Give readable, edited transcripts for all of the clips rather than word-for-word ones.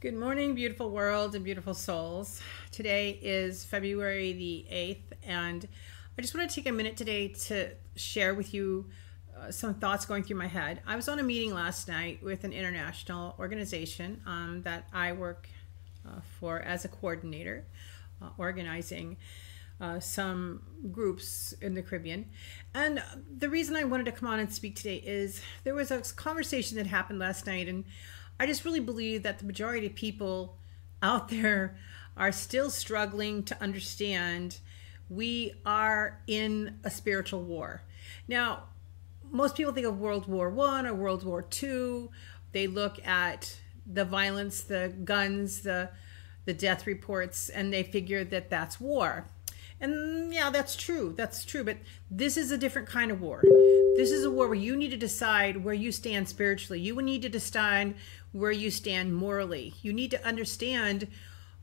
Good morning, beautiful world and beautiful souls. Today is February the 8th, and I just want to take a minute today to share with you some thoughts going through my head. I was on a meeting last night with an international organization that I work for as a coordinator, organizing some groups in the Caribbean. And the reason I wanted to come on and speak today is there was a conversation that happened last night, and I just really believe that the majority of people out there are still struggling to understand we are in a spiritual war. Now, most people think of World War I or World War II. They look at the violence, the guns, the death reports, and they figure that that's war. And yeah, that's true. That's true. But this is a different kind of war. This is a war where you need to decide where you stand spiritually. You need to decide where you stand morally. You need to understand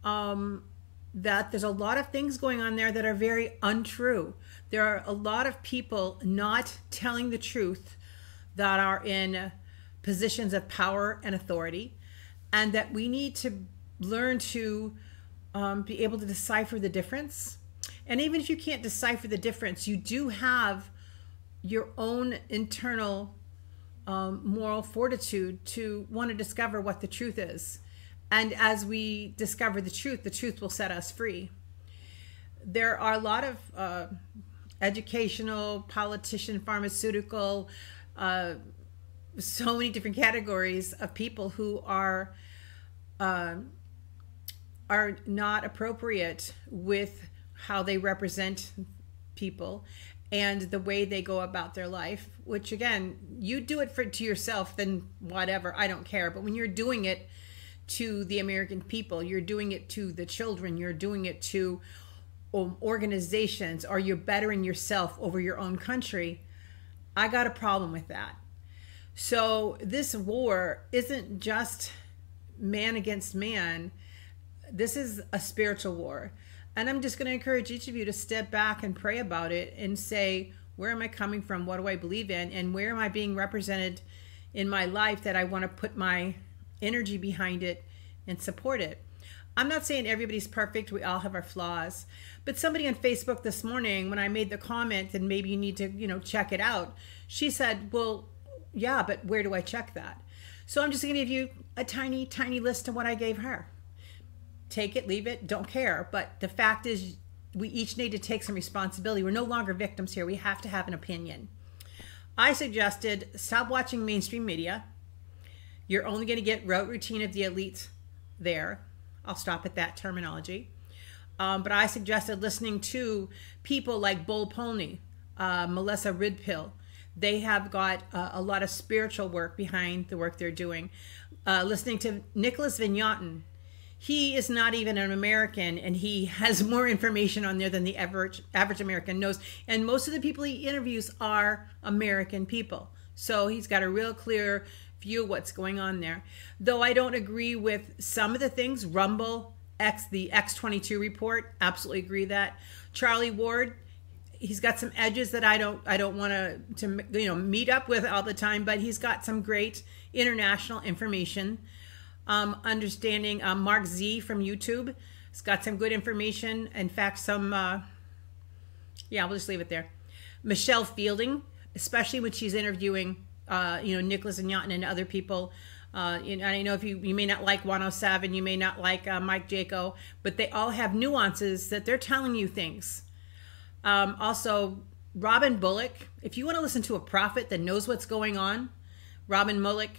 that there's a lot of things going on there that are very untrue. There are a lot of people not telling the truth that are in positions of power and authority, and that we need to learn to be able to decipher the difference. And even if you can't decipher the difference, you do have your own internal moral fortitude to want to discover what the truth is. And as we discover the truth will set us free. There are a lot of educational, politician, pharmaceutical, so many different categories of people who are not appropriate with how they represent people and the way they go about their life, which again, you do it to yourself, then whatever, I don't care. But when you're doing it to the American people, you're doing it to the children, you're doing it to organizations, or you're bettering yourself over your own country, I got a problem with that. So this war isn't just man against man. This is a spiritual war. And I'm just going to encourage each of you to step back and pray about it and say, where am I coming from? What do I believe in? And where am I being represented in my life that I want to put my energy behind it and support it? I'm not saying everybody's perfect. We all have our flaws. But somebody on Facebook this morning, when I made the comment, and maybe you need to, check it out, she said, well, yeah, but where do I check that? So I'm just going to give you a tiny, tiny list of what I gave her. Take it, leave it, don't care. But the fact is, we each need to take some responsibility. We're no longer victims here. We have to have an opinion. I suggested stop watching mainstream media. You're only going to get rote routine of the elites there. I'll stop at that terminology. But I suggested listening to people like Bull Pony, Melissa Ridpill. They have got a lot of spiritual work behind the work they're doing. Listening to Nicholas Vignotin. He is not even an American, and he has more information on there than the average American knows. And most of the people he interviews are American people. So he's got a real clear view of what's going on there. Though I don't agree with some of the things, Rumble, the X-22 report, absolutely agree that. Charlie Ward, he's got some edges that I don't want to meet up with all the time, but he's got some great international information. Understanding Mark Z from YouTube. It's got some good information. In fact, we'll just leave it there. Michelle Fielding, especially when she's interviewing, Nicholas Vignotin and other people. And I know if you may not like 107, you may not like Mike Jaco, but they all have nuances that they're telling you things. Also, Robin Bullock. If you want to listen to a prophet that knows what's going on, Robin Bullock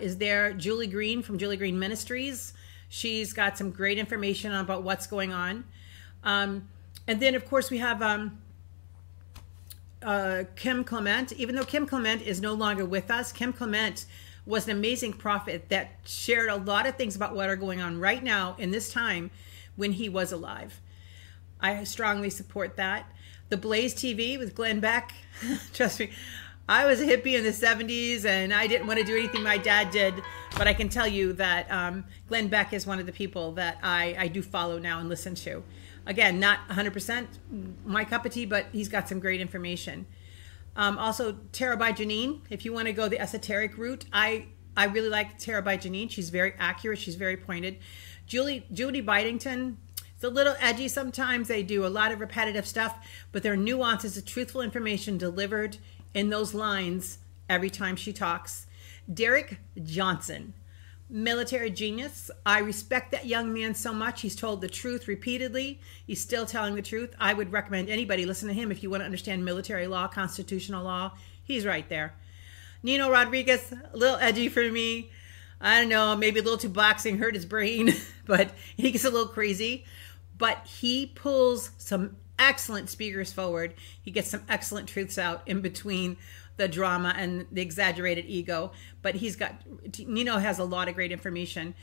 is there. Julie Green from Julie Green Ministries. She's got some great information about what's going on. And then, of course, we have Kim Clement. Even though Kim Clement is no longer with us, Kim Clement was an amazing prophet that shared a lot of things about what are going on right now in this time when he was alive. I strongly support that. The Blaze TV with Glenn Beck. Trust me. I was a hippie in the 70s, and I didn't want to do anything my dad did, but I can tell you that Glenn Beck is one of the people that I do follow now and listen to. Again, not 100% my cup of tea, but he's got some great information. Also, Tarot by Janine, if you want to go the esoteric route, I I really like Tarot by Janine. She's very accurate. She's very pointed. Judy Bidington, it's a little edgy sometimes. They do a lot of repetitive stuff, but their nuances of truthful information delivered in those lines every time she talks. Derek Johnson, military genius. I respect that young man so much. He's told the truth repeatedly. He's still telling the truth. I would recommend anybody listen to him if you want to understand military law, constitutional law. He's right there. Nino Rodriguez, a little edgy for me. I don't know, maybe a little too boxing, hurt his brain, but he gets a little crazy. But he pulls some excellent speakers forward. He gets some excellent truths out in between the drama and the exaggerated ego. But Nino has a lot of great information.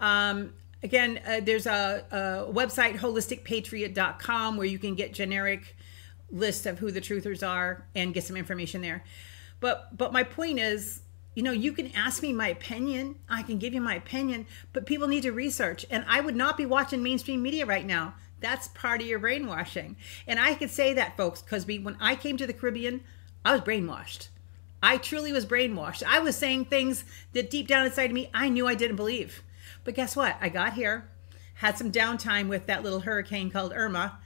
Again, there's a website, holisticpatriot.com, where you can get generic lists of who the truthers are and get some information there. But my point is, you know, you can ask me my opinion. I can give you my opinion, but people need to research. And I would not be watching mainstream media right now. That's part of your brainwashing. And I could say that, folks, because when I came to the Caribbean, I was brainwashed. I truly was brainwashed. I was saying things that deep down inside of me, I knew I didn't believe. But guess what? I got here, had some downtime with that little hurricane called Irma,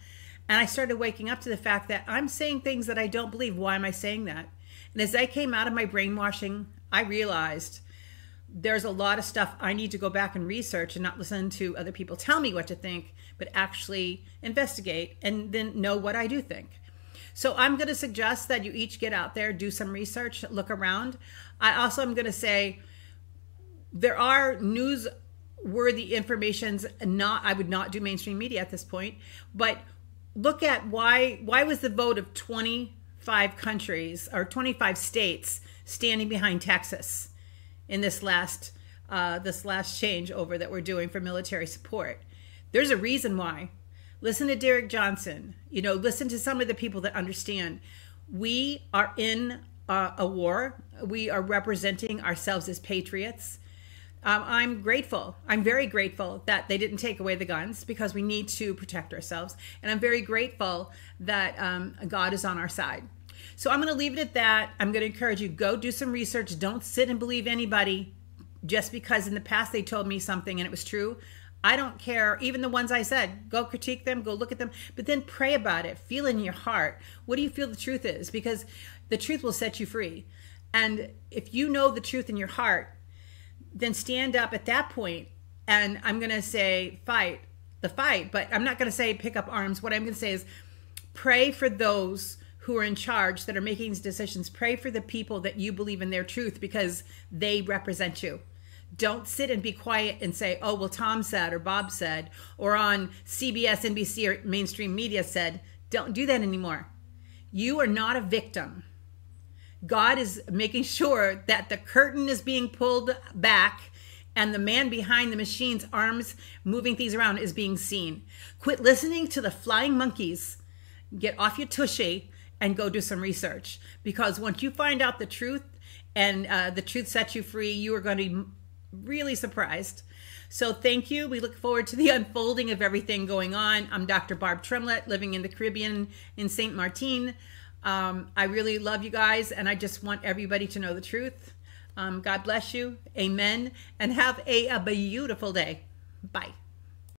and I started waking up to the fact that I'm saying things that I don't believe. Why am I saying that? And as I came out of my brainwashing, I realized there's a lot of stuff I need to go back and research and not listen to other people tell me what to think, but actually investigate and then know what I do think. So I'm going to suggest that you each get out there, do some research, look around. I also am going to say there are newsworthy informations. I would not do mainstream media at this point, but look at why was the vote of 25 countries or 25 states standing behind Texas in this last changeover that we're doing for military support. There's a reason why. Listen to Derek Johnson. You know, listen to some of the people that understand. We are in a war. We are representing ourselves as patriots. I'm grateful. I'm very grateful that they didn't take away the guns, because we need to protect ourselves. And I'm very grateful that God is on our side. So I'm going to leave it at that. I'm going to encourage you, go do some research. Don't sit and believe anybody just because in the past they told me something and it was true. I don't care. Even the ones I said, go critique them, go look at them, but then pray about it. Feel in your heart. What do you feel the truth is? Because the truth will set you free. And if you know the truth in your heart, then stand up at that point. And I'm going to say fight the fight, but I'm not going to say pick up arms. What I'm going to say is pray for those who are in charge that are making these decisions. Pray for the people that you believe in their truth, because they represent you. Don't sit and be quiet and say, oh, well, Tom said, or Bob said, or on CBS, NBC, or mainstream media said. Don't do that anymore. You are not a victim. God is making sure that the curtain is being pulled back and the man behind the machine's arms moving things around is being seen. Quit listening to the flying monkeys. Get off your tushy and go do some research. Because once you find out the truth and the truth sets you free, you are going to be really surprised. So thank you. We look forward to the unfolding of everything going on. I'm Dr. Barb Tremlett, living in the Caribbean in St. Martin. I really love you guys, and I just want everybody to know the truth. God bless you. Amen. And have a beautiful day. Bye.